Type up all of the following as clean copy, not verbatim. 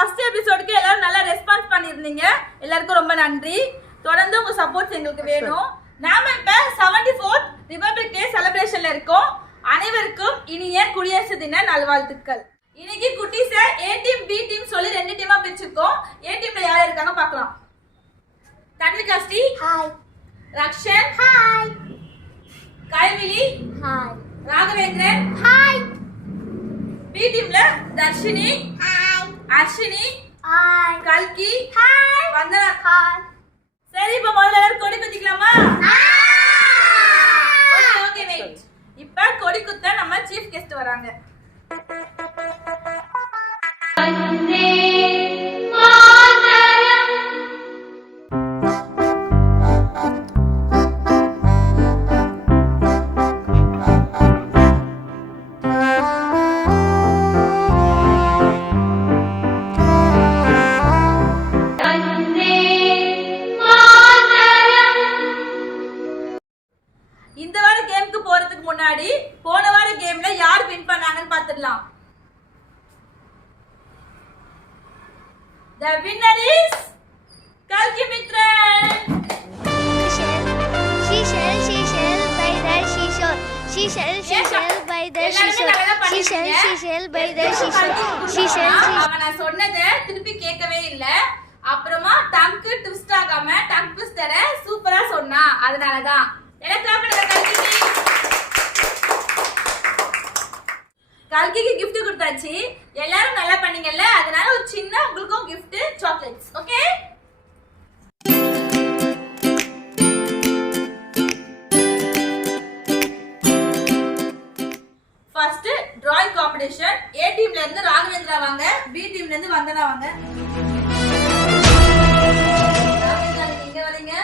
First எபிசோடுக்கு எல்லாரும் நல்லா ரெஸ்பான்ஸ் பண்ணிருந்தீங்க. எல்லாருக்கும் ரொம்ப நன்றி. தொடர்ந்து உங்க சப்போர்ட் எங்களுக்கு வேணும். நாம இப்ப 74th ரிபப்ளிக் டே செலிப்ரேஷன்ல இருக்கோம். அனைவருக்கும் இனிய குடியரசு தின நல்வாழ்த்துக்கள். இன்னைக்கு குட்டீஸ ஏ டீம் பி டீம் சொல்லி 2 டீமா பிரிச்சிருக்கோம். ஏ டீம்ல யார் இருக்காங்க பார்க்கலாம். Tanvika Sri hi, Rakshan hi, Kaivili hi, Raghavendran hi. B டீம்ல தர்ஷினி ஹாய், அர்ஷினி ஹாய், கல்கி ஹாய், வந்தனா ஹாய். சரி, இப்ப முதல்ல எல்லாரும் கொடி குத்திக்கலாமா? Okay wait. இப்ப கொடி குத்த நம்ம சீஃப் கெஸ்ட் வராங்க. இந்த வார கேமுக்கு போறதுக்கு முன்னாடி போன வார கேம்ல யார் வின் பண்ணாங்கன்னு பாத்துடலாம். The winner is Kalki Mitran. She by the seashore. She by the seashore. அவன் நான் சொன்னதை திருப்பி கேட்கவே இல்ல. அப்புறமா டங்க் ட்விஸ்ட் ஆகாம டங்க் ட்விஸ்டர சூப்பரா சொன்னா. அதனாலதான் எல்லாம் கிளாப் பண்ணுங்க கல்கிக்கு. கல்கிக்கு gift கொடுத்தாச்சு. எல்லாரும் நல்லா பண்ணீங்கல்ல, அதனால ஒரு சின்ன உங்களுக்கும் gift chocolates. Okay, first drawing competition. A டீம்ல இருந்து ராகவேந்திரா வாங்க, பி டீம்ல இருந்து வந்தனா வாங்க. இங்க வரீங்க,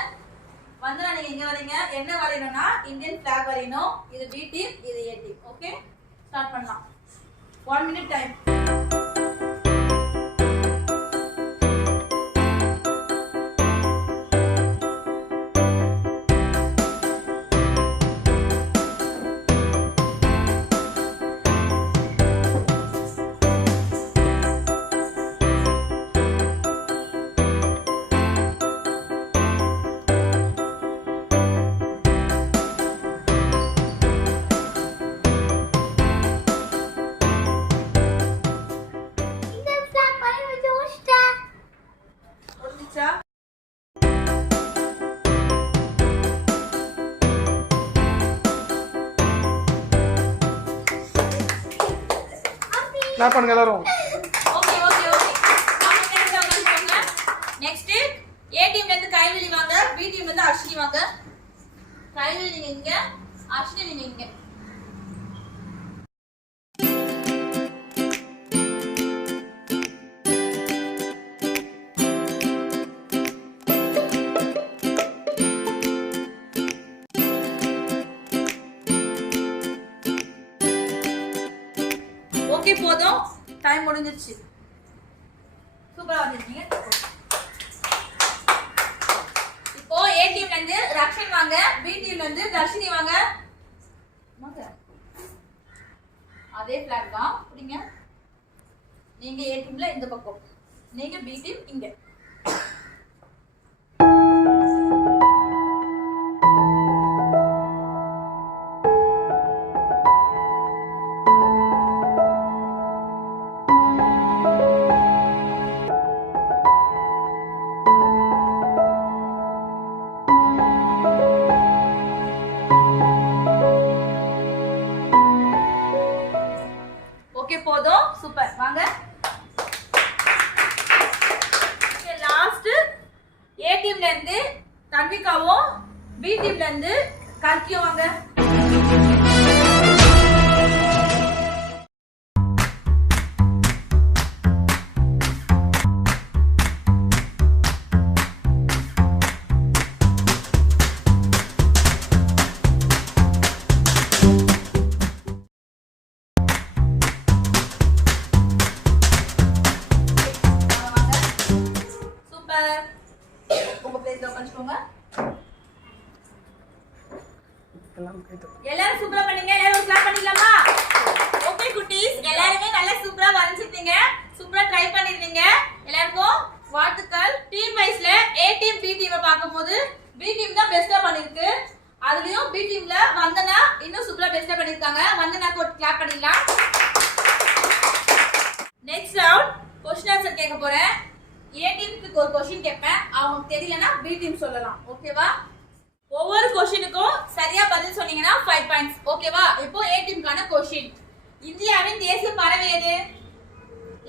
வந்தனா நீங்க இங்க வரீங்க. என்ன வரையணும்னா இந்தியன் ஃபிளாக் வரையணும். இது பி டீம், இது ஏ டீம். ஓகே, ஸ்டார்ட் பண்ணலாம். 1 minute டைம். கிளாப் பண்ணுங்க எல்லாரும். Okay okay okay. நாம உட்கார்ந்துங்க. நெக்ஸ்ட் ஏ டீம்ல இருந்து கைவிலி வாங்க, பி டீம்ல இருந்து அர்ஷினி வாங்க. கைவிலி நீங்க இங்க, அர்ஷினி நீங்க இங்க. ஓகே, போதும், டைம் முடிஞ்சிருச்சு. சூப்பரா வந்திருக்கீங்க. இப்போ ஏ டீம்ல இருந்து ரக்ஷன் வாங்க, பி டீம்ல இருந்து தர்ஷினி வாங்க. அதே ஃபிளாக் தான் புடிங்க. நீங்க ஏ டீம்ல இந்த பக்கம், நீங்க பி டீம் இங்க. ஓகே, போதும், சூப்பர். வாங்க. லாஸ்ட் ஏ டீம்ல இருந்து தன்விகாவும், பி டீம்ல இருந்து கல்கியும் வாங்க. எல்லாரும் சூப்பரா பண்ணீங்க. எல்லாரும் கிளாப் பண்ணிடலாமா? ஓகே குட்டீஸ், எல்லாரும் நல்லா சூப்பரா வரைஞ்சிட்டீங்க, சூப்பரா ட்ரை பண்ணிருந்தீங்க. கொஸ்டின் கேட்க போறேன். A டீமுக்கு ஒரு கொஸ்டின் கேட்பேன். அவங்களுக்கு தெரியலனா B டீம் சொல்லலாம். ஓகேவா? ஒவ்வொரு கொஸ்டினுக்கும் சரியா பதில் சொன்னீங்கன்னா 5 பாயிண்ட்ஸ். ஓகேவா? இப்போ A டீமுக்கான கொஸ்டின். இந்தியாவின் தேசிய பறவை எது?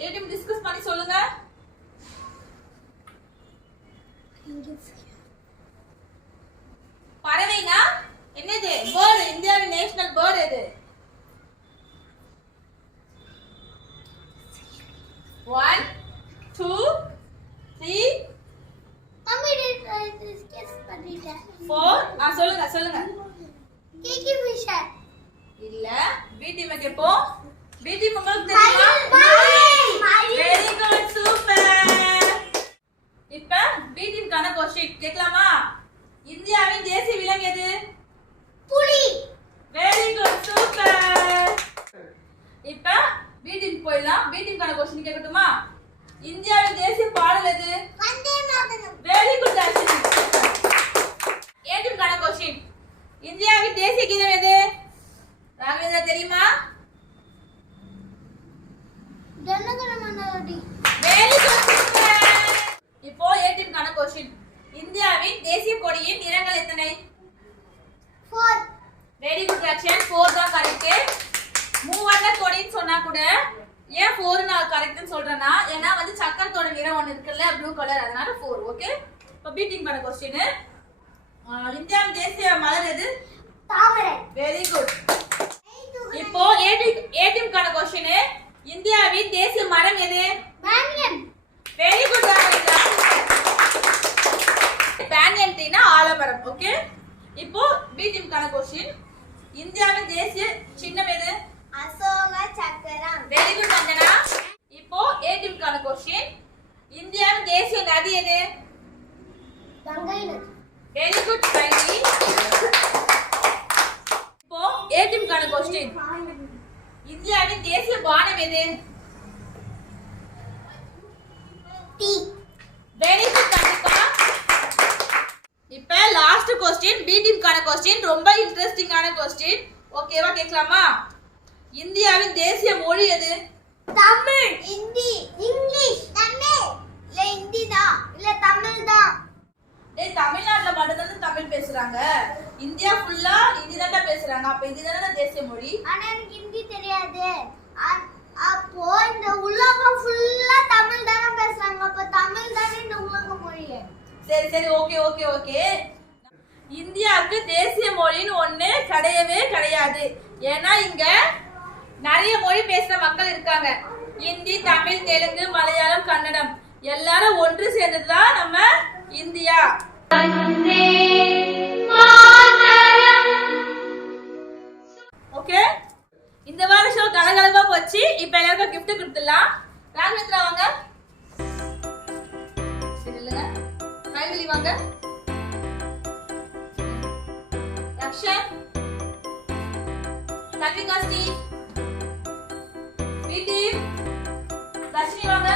A டீம் டிஸ்கஸ் பண்ணி சொல்லுங்க. பறவைனா என்னது? பேர்ட். இந்தியாவின் நேஷனல் பேர்ட் எது? 1 2 3 4 சொல்லுங்க சொல்லுங்க. இல்ல B டீம் கேப்போம். B டீம் உங்களுக்கு தெரியுமா? Very good, super. இப்ப B டீமுக்கான क्वेश्चन கேட்கலாமா? இந்தியாவின் தேசிய விலங்கு எது? புலி. Very good, super. இப்ப B டீம் போயிடலாம். B டீமுக்கான क्वेश्चन கேட்கட்டுமா? இந்தியாவின் தேசிய பாடல் எது? Vande Mataram. Very good actually. A டீமுக்கான क्वेश्चन. இந்தியாவின் தேசிய கீதம் எது? ராகவேந்திரா தெரியுமா? ஜனகணமனடி. Very good, super. இப்போ A டீமுக்கான क्वेश्चन. இந்தியாவின் தேசிய கொடியின் நிறங்கள் எத்தனை? 4. Very good action. 4 தான் கரெக்ட். மூவண்ண கொடின்னு சொன்னா கூட ஏன் 4 நான் கரெக்ட்னு சொல்றேன்னா ஏன்னா வந்து சக்கரத்தோட நிறம் ஒன்னு இருக்குல்ல ப்ளூ கலர், அதனால 4. ஓகே. இப்போ B டீமுக்கான क्वेश्चन. இந்தியாவின் தேசிய மலர் எது? தாமரை. Very good. இப்போ A டீமுக்கான क्वेश्चन. இந்தியாவின் தேசிய மரம் எது? பேனியன். Very good. பேனியன் ட்ரீனா ஆலமரம். ஓகே. இப்போ B டீமுக்கான क्वेश्चन. இந்தியாவின் தேசிய சின்னம் எது? அசோக சக்கரம். வெரி குட் வந்தனா. இப்போ A டீமுக்கான क्वेश्चन. இந்தியாவின் தேசிய நதி எது? கங்கை நதி. வெரி குட் ரைட்டி. இப்போ A டீமுக்கான क्वेश्चन. இந்தியாவின் தேசிய பானம் எது? டீ. வெரி குட் கண்டிப்பா. இப்போ லாஸ்ட் क्वेश्चन. B டீமுக்கான क्वेश्चन ரொம்ப இன்ட்ரஸ்டிங்கான क्वेश्चन. ஓகேவா? கேட்கலாமா? இந்தியாவின் தேசிய மொழி எது? தமிழ். ஹிந்தி. இங்கிலீஷ். தமிழ். இல்ல ஹிந்தி தான் இல்ல தமிழ் தான். டேய், தமிழ்நாட்டுல மட்டும் தான் தமிழ் பேசுறாங்க. இந்தியா ஃபுல்லா ஹிந்தி தான் பேசுறாங்க. அப்ப ஹிந்தி தானே தேசிய மொழி? ஆனா எனக்கு ஹிந்தி தெரியாது. அப்போ இந்த உலகம் ஃபுல்லா தமிழ் தானே பேசுறாங்க. அப்ப தமிழ் தானே இந்த உலக மொழி. சரி சரி, ஓகே ஓகே ஓகே. இந்தியாவுக்கு தேசிய மொழின்னு ஒண்ணு கிடையவே கிடையாது. ஏன்னா இங்க நிறைய மொழி பேசுற மக்கள் இருக்காங்க. ஹிந்தி, தமிழ், தெலுங்கு, மலையாளம், கன்னடம் எல்லாரும் ஒன்று சேர்ந்ததுதான் நம்ம இந்தியா. ஓகே. இந்த வார ஷோ கலகலப்பா போச்சு. இப்ப எல்லாருக்கும் gift கொடுத்துடலாம். ராகவேந்திரா வாங்க. சரி இல்லங்க. கைவிலி வாங்க. ரக்ஷன், கல்விகாஸ்தி, வீட்டி, தர்ஷினி வாங்க.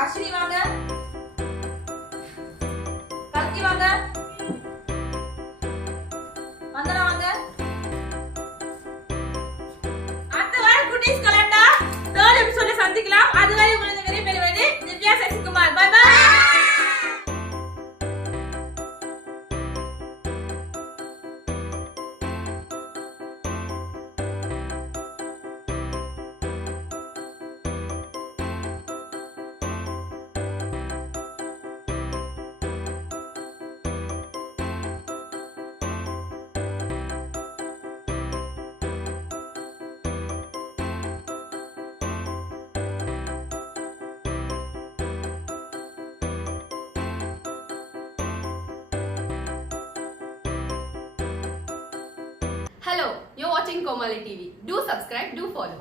ஆஷ்னி வாங்க. கல்கி வாங்க. வந்தனா வாங்க. அடுத்த வாரம் குட்டீஸ் கலண்டா 3rd எபிசோட்ல சந்திக்கலாம். அதுவரை உங்களுக்கு விடைபெறுவது Divya Sasikumar. Bye bye. Hello, you're watching Komali TV. Do subscribe, do follow.